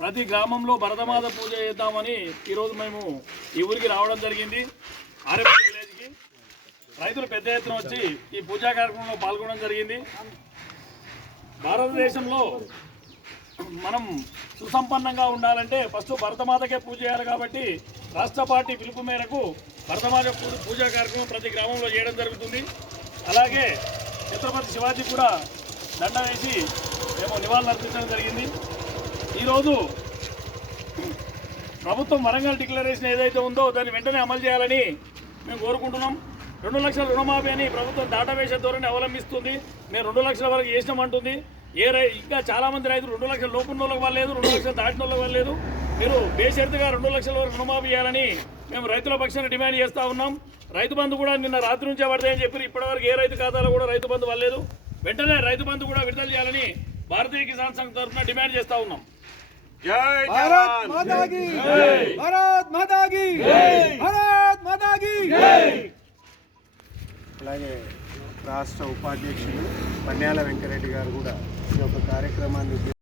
ప్రతి గ్రామంలో భరతమాత పూజ చేద్దామని ఈరోజు మేము ఈ ఊరికి రావడం జరిగింది. ఆర్ఎఫ్పి విలేజ్కి రైతులు పెద్ద ఎత్తున వచ్చి ఈ పూజా కార్యక్రమంలో పాల్గొనడం జరిగింది. భారతదేశంలో మనం సుసంపన్నంగా ఉండాలంటే ఫస్ట్ భరతమాతకే పూజ చేయాలి. కాబట్టి రాష్ట్ర పార్టీ పిలుపు మేరకు భరతమాత పూజా కార్యక్రమం ప్రతి గ్రామంలో చేయడం జరుగుతుంది. అలాగే ఛత్రపతి శివాజీ కూడా దండ వేసి మేము నివాళులు అర్పించడం జరిగింది. ఈరోజు ప్రభుత్వం వరంగల్ డిక్లరేషన్ ఏదైతే ఉందో దాన్ని వెంటనే అమలు చేయాలని మేము కోరుకుంటున్నాం. 2 లక్షల రుణమాఫీ అని ప్రభుత్వం దాటవేసే ధోరణి అవలంబిస్తుంది. మేము 2 లక్షల వరకు చేసినామంటుంది. ఇంకా చాలామంది రైతులు 2 లక్షల లోపున్న వాళ్ళకి వాళ్ళలేదు, 2 లక్షలు దాటిన వాళ్ళకి వాళ్ళలేదు. మీరు బేషరతుగా 2 లక్షల వరకు రుణమాఫీ చేయాలని మేము రైతుల పక్షాన్ని డిమాండ్ చేస్తూ ఉన్నాం. రైతు బంధు కూడా నిన్న రాత్రి నుంచే పడతాయని చెప్పి ఇప్పటివరకు ఏ రైతు ఖాతాలో కూడా రైతు బంధు వాళ్ళలేదు. వెంటనే రైతు బంధు కూడా విడుదల చేయాలని భారతీయ కిసాన్ సంఘ్ తరఫున డిమాండ్ చేస్తూ ఉన్నాం. జై భారత్ మాతా కీ జై, భారత్ మాతా కీ జై, భారత్ మాతా కీ జై. అలాగే రాష్ట్ర ఉపాధ్యక్షులు పన్యాల వెంకరెడ్డి గారు కూడా ఈ యొక్క కార్యక్రమాన్ని